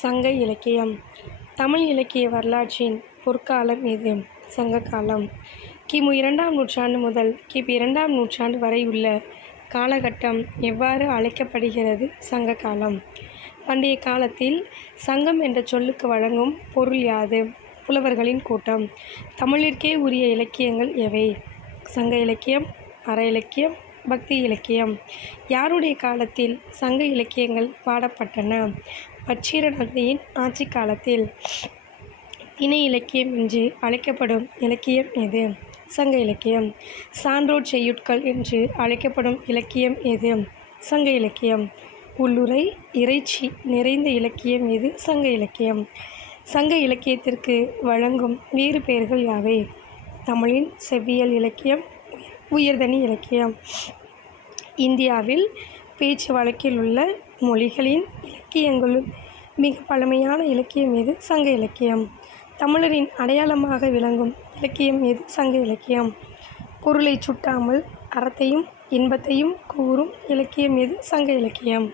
சங்க இலக்கியம். தமிழ் இலக்கிய வரலாற்றின் பொற்காலம் எது? சங்க காலம். கிமு 2ஆம் நூற்றாண்டு முதல் கிபி 2ஆம் நூற்றாண்டு வரை உள்ள காலகட்டம் எவ்வாறு அழைக்கப்படுகிறது? சங்க காலம். பண்டைய காலத்தில் சங்கம் என்ற சொல்லுக்கு வழங்கும் பொருள் யாது? புலவர்களின் கூட்டம். தமிழிற்கே உரிய இலக்கியங்கள் எவை? சங்க இலக்கியம், அற இலக்கியம், பக்தி இலக்கியம். யாருடைய காலத்தில் சங்க இலக்கியங்கள் பாடப்பட்டன? பச்சீர நந்தியின் ஆட்சி காலத்தில். திணை இலக்கியம் என்று அழைக்கப்படும் இலக்கியம் எது? சங்க இலக்கியம். சான்றோர் செய்யுட்கள் என்று அழைக்கப்படும் இலக்கியம் எது? சங்க இலக்கியம். உள்ளுறை இறைச்சி நிறைந்த இலக்கியம் எது? சங்க இலக்கியம். சங்க இலக்கியத்திற்கு வழங்கும் வேறு பெயர்கள் யாவை? தமிழின் செவ்வியல் இலக்கியம், உயர்தனி இலக்கியம். இந்தியாவில் பேச்சு வழக்கில் உள்ள மொழிகளின் இலக்கியங்களுள் மிக பழமையான இலக்கியம் எது? சங்க இலக்கியம். தமிழரின் அடையாளமாக விளங்கும் இலக்கியம் எது? சங்க இலக்கியம். பொருளை சுட்டாமல் அறத்தையும் இன்பத்தையும் கூறும் இலக்கியம் எது? சங்க இலக்கியம்.